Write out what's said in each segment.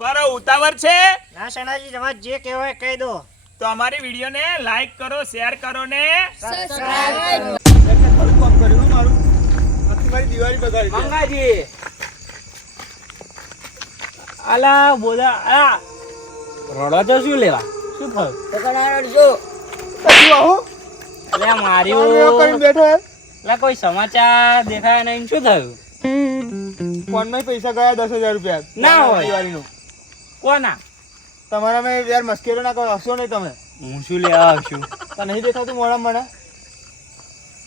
બરો ઉતાવળ છે? ના સણાજી તમારે જે કહેવાય કહી દો. તો અમારી વિડીયોને લાઈક કરો શેર કરો ને થોડું કામ કર્યું મારું આખી મારી દિવાળી બગાડી. મંગાજી. આલા બોલા આ રડો તો શું લેવા? શું થયું? કશું આવું? એટલે આમ મારી એવો કરીને બેઠો લે કોઈ સમાચાર દેખાય નહીં? શું થયું? ફોનમાં પૈસા ગયા દસ હજાર રૂપિયા. ના હોય. દિવાળીનું કોના? તમારા મેં યાર મસ્કેરો ના કોઈ હશો નહીં તમે? હું શું લેવા આવશું? તો નહીં દેખાતું મોડા મને?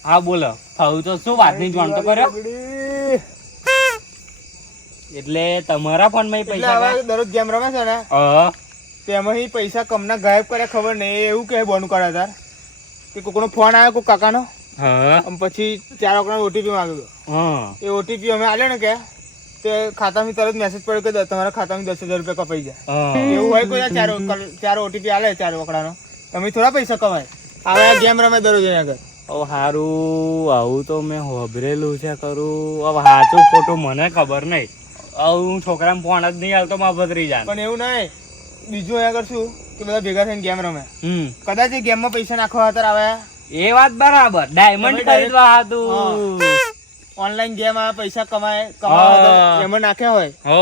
હા બોલો. થયું તો શું વાત નહીં જાણતો કર્યો? એટલે તમારા ફોનમાં પૈસા દરરોજ ગેમ રમે છે ને? તેમાં પૈસા કમના ગાયબ કર્યા ખબર નહીં. એવું કહે બોનું કરે તાર. કે કોકનો ફોન આવ્યો કોક કાકાનો? હા. પછી ચાર આંકડાનો ઓટીપી માંગ્યો હા. એ ઓટીપી અમે આલ્યો ને કે તે ખાતામાં તરત મેસેજ પડ્યો કે તમારા ખાતામાં દસ હજાર રૂપિયા કપાઈ જાય એવું હોય કોઈ ચાર ચાર ઓટીપી આલે ચાર વકડાનો તમે થોડા પૈસા કમાય. હવે આ ગેમ રમે દરરોજ એના આગળ. ઓ હારું. આવું તો મેં હોભરેલું છે કરું. હવે સાચું ખોટું મને ખબર નહીં. આવું હું છોકરાને ફોન જ નહીં હાલતો માં બદરી જાય પણ એવું નહીં. બીજું અહીંયા કરશું કે બધા ભેગા થઈને ગેમ રમે. હમ. કદાચ એ ગેમમાં પૈસા નાખવા હતા આવે એ વાત બરાબર. ડાયમંડ ખરીદવા હતું. ઓનલાઈન ગેમ આ પૈસા કમાય કમાવા એમાં નાખ્યા હોય. હો.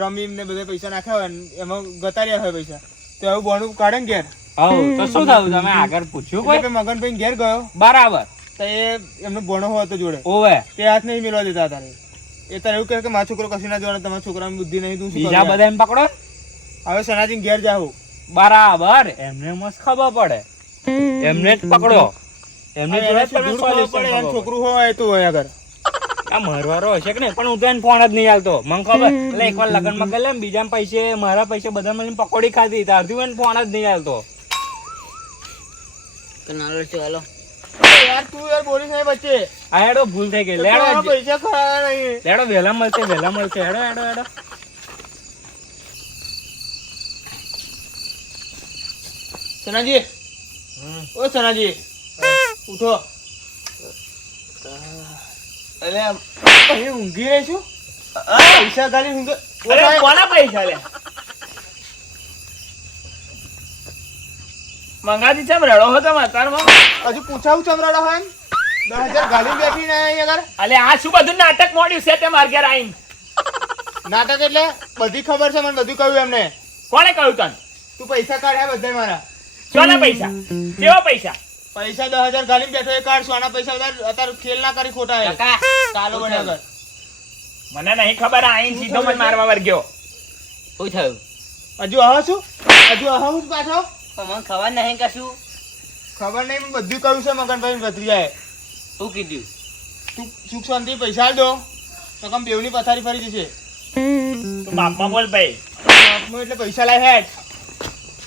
રમી ને બધા પૈસા નાખ્યા હોય એમાં ગતાર્યા હોય પૈસા. તો એવું બોનું કાઢે ને ઘેર. હો તો શું થયું? તમે આગળ પૂછ્યું કોઈ? મગનભાઈ ઘેર ગયો. બરાબર. તો એ એમનો ભણો હતો જોડે. ઓવે. તે હાથ નહીં મિલવા દેતા તારે. એ તારે એવું કહે કે મારો છોકરો કશું ના જોવાનો તમારા છોકરાની બુદ્ધિ નહીં તું શું બીજા બધા એમ પકડો હવે સનાજી ઘેર જાઉં બરાબર. એમને મસ્ત ખબર પડે. એમને જ પકડો. એમને જોડે છોકરું હોય તો હોય આગળ. આ મરવારો હશે કે નહીં? પણ હું તો એને ફોન જ નહીં આવતો મને ખબર. એટલે એકવાર લગ્નમાં ગયેલા બીજા પૈસે મારા પૈસે બધા મળીને પકોડી ખાધી. તારથી હું એને ફોન જ નહીં હાલતો યાર તું યાર બોલીશ નહીં વચ્ચે. આ હેડો ભૂલ થઈ ગઈ. લેડો પૈસા ખરા નહીં. લેડો વહેલા મળશે વહેલા મળશે. હેડો હેડો હેડો. સનાજી. ઓ સનાજી. ઉઠો. અરે અહીં ઊંઘી રહી છું. પૈસા ગાલી ઊંઘ. અરે કોના પૈસા લે? મંગાજી ચમ રડો હો તમે અત્યારમાં હજુ પૂછાવું ચમરાડો હોય દસ હજાર ગાલી બેઠી ને અહીં આગળ? અલે આ શું બધું નાટક મોડ્યું છે તે માર ઘેર આઈને નાટક એટલે બધી ખબર છે મને બધું કહ્યું એમને. કોણે કહ્યું તને? તું પૈસા કાઢ્યા બધા મારા. કોના પૈસા? કેવા પૈસા? પૈસા દસ હજાર ગાલી બેઠો એ કાઢ આના પૈસા બધા અત્યારે ખેલ ના કરી ખોટા હે કાલો બને આગળ મને નહીં ખબર આ આઈને સીધો મને મારવા વર્ગ્યો. શું થયું? હજુ આવો છું? હજુ આવો છું પાછો? મને ખબર નહીં કશું. ખબર નહીં બધું કહ્યું છે મગનભાઈ ભત્રીજાએ. શું કીધું? તું સુખ શાંતિ પૈસા દો. તો કમ બેવની પથારી ફરી જશે? તું બાપમાં બોલ ભાઈ. બાપમાં એટલે પૈસા લાય હેડ.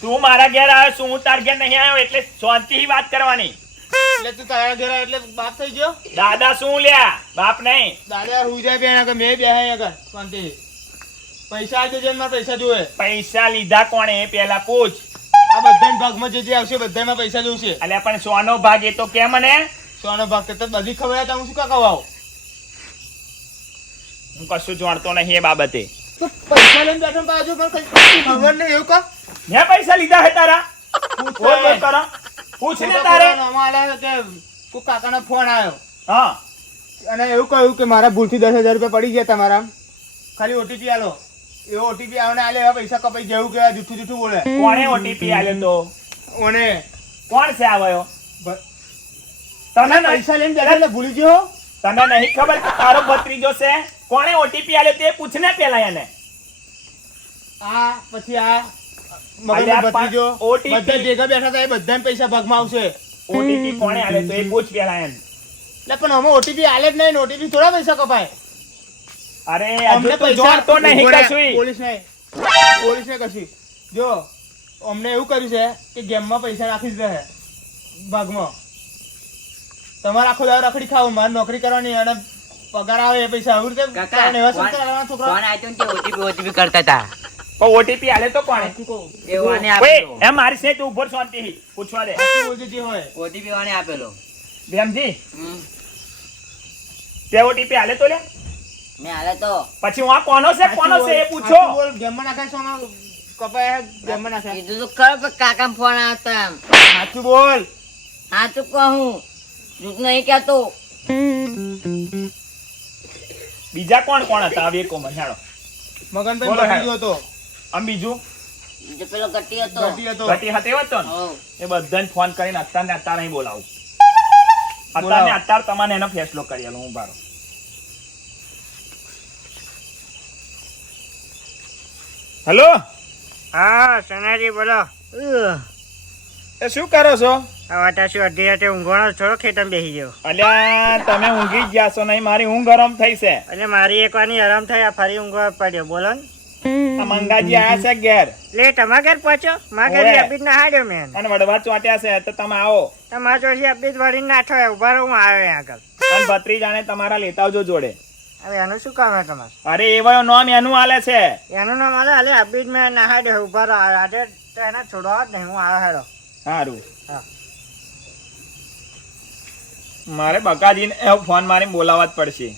તું મારા ઘેર આવ્યો છું હું તાર ઘેર નહીં આવ્યો એટલે શાંતિથી વાત કરવાની. એટલે તું તારા ઘરે એટલે બાપ થઈ ગયો? દાદા શું લ્યા? બાપ નહીં. દાદા હું જાય બેન આગળ મેં બે આગળ શાંતિ પૈસા આજે જેમ પૈસા જોવે. પૈસા લીધા કોણે? એ પેલા પૂછ. આ બધા ભાગમાં જે જે આવશે બધામાં પૈસા જોશે. અલ્યા પણ સોનો ભાગ એ તો કેમ મને સોનો ભાગ તો બધી ખબર હતા હું શું કા કવાઉં હું કશું જાણતો નહીં એ બાબતે. પૈસા લઈને બેઠો પાછું પણ કઈ ખબર નહીં એવું કા? મેં પૈસા લીધા હે તારા? ફોન કરો પૂછ ને તારે. કે કાકાનો ફોન આવ્યો હા. અને એવું કહ્યું કે મારા ભૂલથી દસ હજાર રૂપિયા પડી ગયા તમારા. ખાલી ઓટીપી આલો. એવો ઓટીપી આવે ને આલે એવા પૈસા કપાઈ જેવું કે જૂઠું જૂઠું બોલે. કોણે ઓટીપી આલ્યો તો? ઓને કોણ છે આવ્યો તને પૈસા લઈને બેઠા એટલે ભૂલી ગયો? તને નહીં ખબર કે તારો ભત્રીજો છે? કોણે ઓટીપી આલ્યો તે? પૂછ ને પેલા એને. આ પછી આ. મગનનો ભત્રીજો બધા ભેગા બેઠા હતા એ બધાને પૈસા ભાગમાં આવશે. ઓટીપી કોણે આલ્યો તો એ પૂછ પેલા એમ. એટલે પણ અમે ઓટીપી આલે જ નહીં ઓટીપી થોડા પૈસા કપાય. અરે હજુ તો નહીં કશું પોલીસ નહીં પોલીસ ને કશું. જો અમને એવું કર્યું છે કે ગેમમાં પૈસા નાખી જ રહે ભાગમાં. તમારે આખો દાવ રખડી ખાવું મારે નોકરી કરવાની અને પગાર આવે એ પૈસા. આવું રીતે કાકા, એવા કોણ- છોકરા OTP OTP કરતા હતા? પણ ઓટીપી આલે તો કોણે? એવાને આપેલો. એ મારી તું ઉપર શાંતિથી પૂછવા દે. સાચું હોય. ઓટીપી વાને આપેલો. બેમજી તે ઓટીપી આલે તો લે. મે આલે તો. પછી હું આ કોનો છે કોનો છે એ પૂછો. બોલ, ગેમમાં નાખે છે આમાં? કપાય છે, ગેમમાં નાખે. કીધું તો ખરો પર કાકા ફોન આવતા એમ. સાચું બોલ. હા તો કહું. જૂઠ નહીં કહેતો. બીજા કોણ કોણ હતા? આ વેકો મને હેડો. મગનભાઈ બોલ્યો હતો આમ બીજું? પેલો ગટી હતો. ગટી હતો. હાથે ને? એ બધાને ફોન કરીને અત્યારને અત્યારે અહીં બોલાવું. અત્યારને અત્યારે તમારે એનો ફેસલો કરી આલું હું બારો હેલો? હા સનાજી બોલો. એ શું કરો છો? આ વાટા શું અડધી રાતે ઊંઘવાનો થોડો ખેતમ બેસી ગયો. અલ્યા તમે ઊંઘી જ ગયા છો નહીં મારી ઊંઘ ગરમ થઈ છે. એટલે મારી એક વાર આરામ થઈ આ ફરી ઊંઘવા પડ્યો. બોલો ને. મંગાજી આયા છે ઘેર. લે તમારા ઘર પહોંચો. મારા ઘરે ઓવે. ના હાડ્યો મેં. અને વડવા ચોટ્યા છે તો તમે આવો. તમારા જોડે આપી જ વળીને નાઠો ઊભા રહો આવ્યો અહીં આગળ. અને ભત્રીજાને તમારા લેતા આવજો જોડે. હવે એનું શું કામ હે તમારે? અરે એવો નામ એનું આલે છે. એનું નામ હાલે હાલે આપી મેં ના હાડ્યો ઊભા રહો. આજે તો એને છોડવા જ નહીં હું આવ્યો હેડો. સારું હા. મારે બકાજીને એ ફોન મારી બોલાવવા જ પડશે.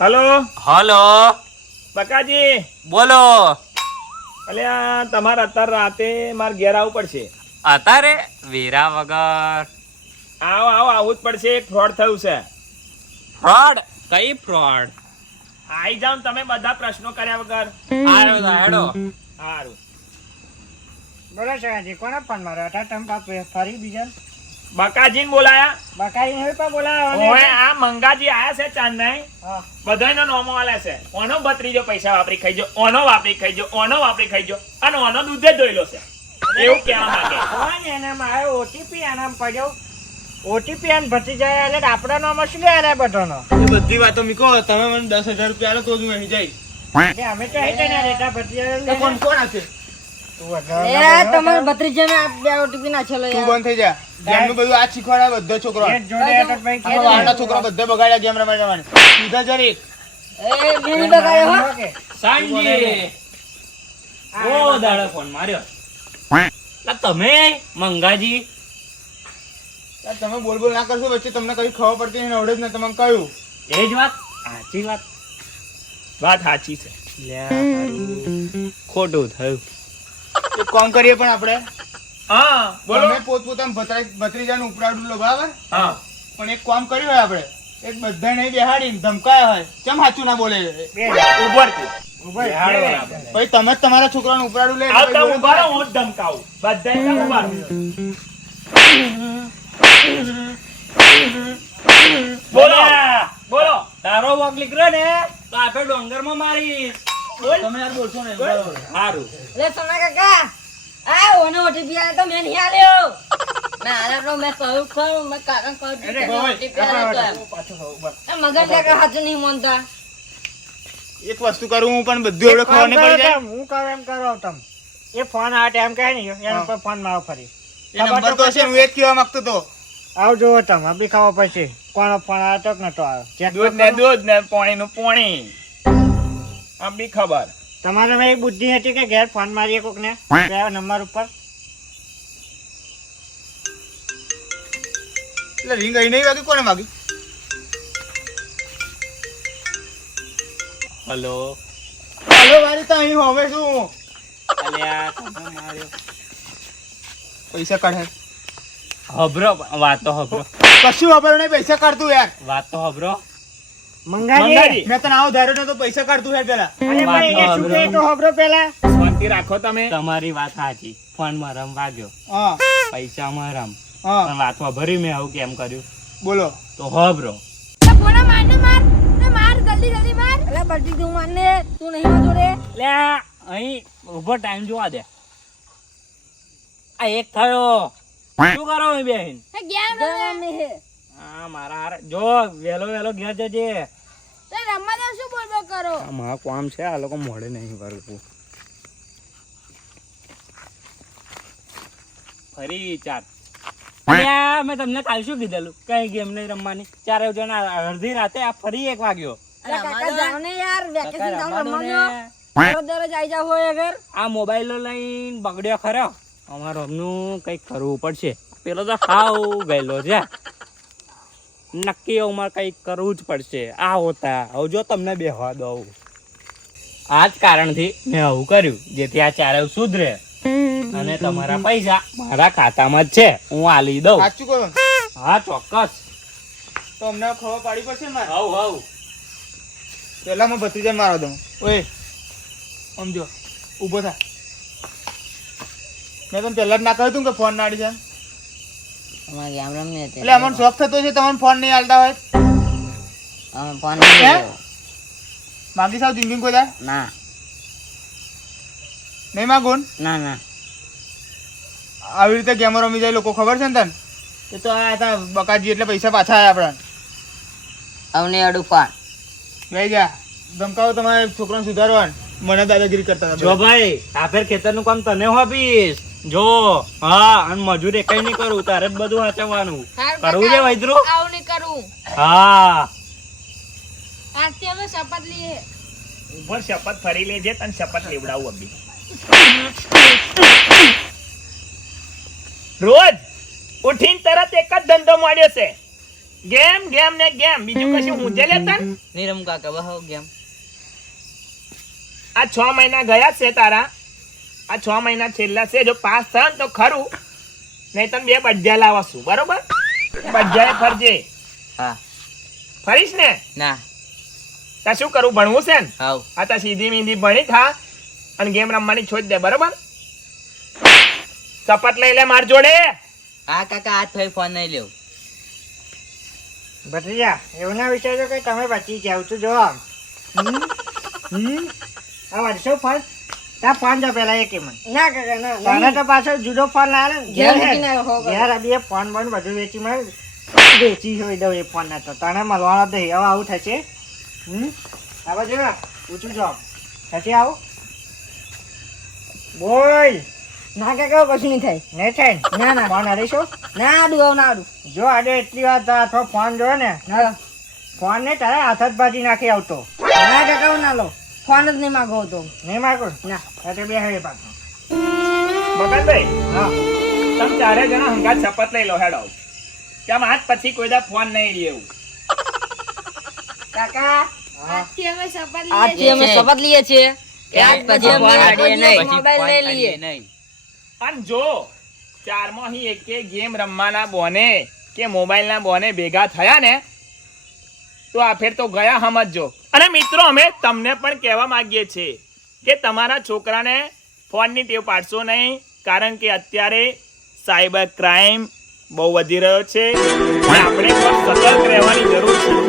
હલો? હલો? બકાજી બોલો. અલ્યા તમારે અત્યારે રાતે મારે ઘેર આવવું પડશે. અત્યારે? વેરા વગર. આવો આવો આવું જ પડશે. એક ફ્રોડ થયું છે. ફ્રોડ કઈ ફ્રોડ આઈ જાવ તમે બધા પ્રશ્નો કર્યા વગર. આયો તો હેડો. સારું બોલો છે કોને ફોન માર્યો? હતા તમે બાપ ફરી બીજા? બકાજીને બોલાયા? બકાજી ને પણ બોલાયા ઓય આ મંગાજી આયા છે ચાંદનાઈ? હા. બધાયનો નોમો આલે છે. ઓનો બત્રીજો પૈસા વાપરી ખાઈજો ઓનો વાપરી ખાઈજો ઓનો વાપરી ખાઈજો અને ઓનો દૂધે ધોઈલો છે. એવું કહેવા માંગે. ફોન એનામાં મારે ઓટીપી આના પડ્યો. ઓટીપી અને ભતી જાય એટલે આપડા નામ શું લે આલે બધાનો? એ બધી વાતો મીકો તમે મને દસ હજાર રૂપિયા આલો તો જ હું અહીં જઈશ. અમે તો અહીં ના રેટા ભત્રીજા કોણ કોણ એ તમારે ભત્રીજાને આ બે ઓટીપી નાખેલો તું બંધ થઈ જા. ગેમનું બધું આ શીખવાડા બધા છોકરો એક જોડે હતો તો ભાઈ આખા વાળના છોકરા બધા બગાડ્યા ગેમ રમાડી રમાડી સીધા જરી. એ બીડી બગાડ્યો હો. કે ઓ દાડો ફોન માર્યો. તમે મંગાજી. તમે બોલ બોલ ના કરશો વચ્ચે તમને કઈ ખબર પડતી નહીં નવડે જ ને તમે કહ્યું એ જ વાત. સાચી વાત. વાત સાચી છે. ખોટું થયું. કામ કરીએ પણ આપણે. હા બોલો. તમે પોતપોતાના ભત્રા- ભત્રીજાનું ઉપરાડું લો બરાબર? હા. પણ એક કોમ કર્યું હોય આપણે. એક બધા નહીં બેહાડીને ધમકાયા હોય. કેમ સાચું ના બોલે? ઉભર. ભાઈ તમે જ તમારા છોકરાનું ઉપરાડું લે આવ ઊભા રહો, હું જ ધમકાવું. બધા ઊભા બોલો. બોલો. તારો વોક નીકળ્યો ને તો આપણે ડોંગરમાં મારીશ. તમે યાર બોલશો ને સારું લે સોના કાકા આ ઓનો ઓટીપી આલે તો મેં નહીં આલ્યો મેં આલે તો મેં કહ્યું ખરું મેં કાકા કહ્યું અરે, કે હોય. તો પાછો થવું, બસ. કાકા હાચું નહીં માનતા. એક વસ્તુ કરું હું પણ બધું એવડે ખબર નહીં પડી જાય. હું કરું એમ કરો તમે. એ ફોન આ ટાઈમ કહે ને એના. પર ફોન મારો ફરી. એ નંબર તો છે હું એ જ કહેવા માંગતો તો. આવજો તમે બી ખાવા પછી કોનો ફોન આવ્યો તો નતો આવ્યો? દૂધ ને. દૂધ ને પાણી નું પાણી. આમ ખબર. તમારે મેં બુદ્ધિ હતી કે ઘેર ફોન મારીએ કોકને? કયા નંબર ઉપર. એટલે રિંગ અહીં નહીં વાગી કોને વાગી હલો. હલો મારી તો અહીં હવે શું અલ્યા તમે માર્યો. પૈસા કાઢે. હબરો વાત તો હબરો કશું હબરો નહીં પૈસા કાઢતું યાર. વાત તો હબરો મંગાજી મંગાજી. મેં તને આવો ધાર્યો નતો પૈસા કાઢતું યાર પેલા. અરે ભાઈ એ શું કહે તો હબરો પેલા. શાંતિ રાખો તમે. તમારી વાત સાચી. ફોન મારામ વાગ્યો. હા. પૈસા મારામ હા. પણ વાતમાં ભરી મેં આવું કેમ કર્યું? બોલો. તો હબરો. પોણા મારને માર માર. જલ્દી જલ્દી માર. એટલે બટી તું માનને તું નહીં માં જોડે લે અહીં ઊભો ટાઈમ જોવા દે. આ એક થયો. શું કરો બેન બેહીન? ગેમ જવાને હે મારા હારે. જો વેલો વેલો ઘેર જજે. રમવા શું બોલ બોલ કરો મારા કામ છે આ લોકો મોડે નહીં ફરી ચાર. મેં તમને કાલ શું કીધેલું? કઈ ગેમ નહીં રમવાની. ચારે જણા અડધી રાતે આ ફરી એક વાગ્યો. આ મોબાઈલો લઈને બગડ્યો ખરો. અમારો અમનું કંઈક કરવું પડશે. પેલો તો ખાવ ગયેલો છે. નક્કી એવું મારે કંઈક કરવું જ પડશે. આ હોતા. હવે જો તમને બેહવા દઉં. આ જ કારણથી મેં આવું કર્યું. જેથી આ ચારે સુધરે. અને તમારા પૈસા મારા ખાતામાં જ છે. હું આલી દઉં. સાચું કહો. હા ચોક્કસ. તો અમને ખબર પાડી પડશે ને મારે? હવ હવ. પેલા હું ભત્રીજાને મારા દઉં. ઓય. સમજો ઊભો થા. મેં તને પહેલા જ ના કહ્યું તું કે ફોન નાડી છે અમારે ગેમ રમીએ એટલે અમને શોખ થતો છે તમને ફોન નહીં હાલતા હોય? અમે ફોન નહીં માગી સાવ જિંદગી કોઈ દા ના. નહીં માગું ના ના. આવી રીતે ગેમો રમી જાય લોકો ખબર છે ને તને? એ તો આ હતા બકાજી એટલે પૈસા પાછા આવ્યા આપણા. અમને અડું ફોન. લઈ જા. ધમકાવો તમારે છોકરાને સુધારવાનું. મને દાદાગીરી કરતા જો ભાઈ આ ફેર ખેતરનું કામ તને હોપીશ જો હા અને મજૂર કઈ નહીં કરું તારે જ બધું હાચવવાનું કરવું છે વૈદ્રો આવું નહીં કરું. હા. આજથી અમે શપથ લઈએ ઉપર શપથ ફરી લેજે તને શપથ લેવડાવું અભી. રોજ ઉઠીને તરત એક જ ધંધો માંડ્યો છે. ગેમ ગેમ ને ગેમ. બીજું કશું ઊંઝે લેતા? નહીં રમ કાકા બહુ ગેમ. આ છ મહિના ગયા છે તારા. આ છ મહિના છેલ્લા છે જો પાસ થયો ને તો ખરું. નહીં તમે બે બજ્જા લાવશું બરોબર? બઢિયાએ ફરજે. હા. ફરીશ ને? ના. તા શું કરું ભણવું છે ને? હા આ તા સીધી મીંધી ભણી થા અને ગેમ રમવાની છોડી દે બરોબર? ચપટ લઈ લે માર જોડે. હા કાકા આજ થઈ ફોન નહીં લેવું. ભત્રીજા એવું ના વિચારજો કે તમે બચી જાવ છું જો આમ? આ વર્ષો ફોન તા ફોન જો પેલા એક એમાં. ના કાકા ના તને તો પાછો જુદો ફોન લાવે ઘેર ઘેર અબી એ ફોન બોન બધું વેચી મારે. વેચી હોય દઉં એ ફોન તો. તને મળવાનો નહીં હવે આવું થશે. હમ? આવા જો. પૂછું જો થશે આવું? બોલ. ના કાકા કશું નહીં થાય. નહીં થાય ના? ના ફોન હરીશું ના આડું આવું ના આડું. જો આડે એટલી વાર આથો ફોન જોયો ને. ફોન ને તારે હાથ જ ભાજી નાખી આવતો. ના કાકા ના લો. ફોન જ નહીં માગો તો. નહીં માગો? ના. એટલે બે હે પાછો. મગનભાઈ હા. તમે ચારે જણા હંગા શપથ લઈ લો હેડો. કેમ આજ પછી કોઈ દા ફોન નહીં લે એવું. કાકા? આજથી અમે શપથ આજથી લઈએ અમે છીએ. શપથ લઈએ છીએ. કે આજ પછી ફોન આડીએ નહીં. મોબાઈલ નહીં લઈએ. અને જો ચારમાંથી એકે ગેમ રમવાના બોને કે મોબાઈલના બોને ભેગા થયા ને તો આ ફેર તો ગયા સમજજો અને મિત્રો, અમે તમને પણ કહેવા માગીએ છીએ કે તમારા છોકરાને ફોનની ટેવ પાડશો નહીં, કારણ કે અત્યારે સાયબર ક્રાઇમ બહુ વધી રહ્યો છે. આપણે પણ સતર્ક રહેવાની જરૂર છે.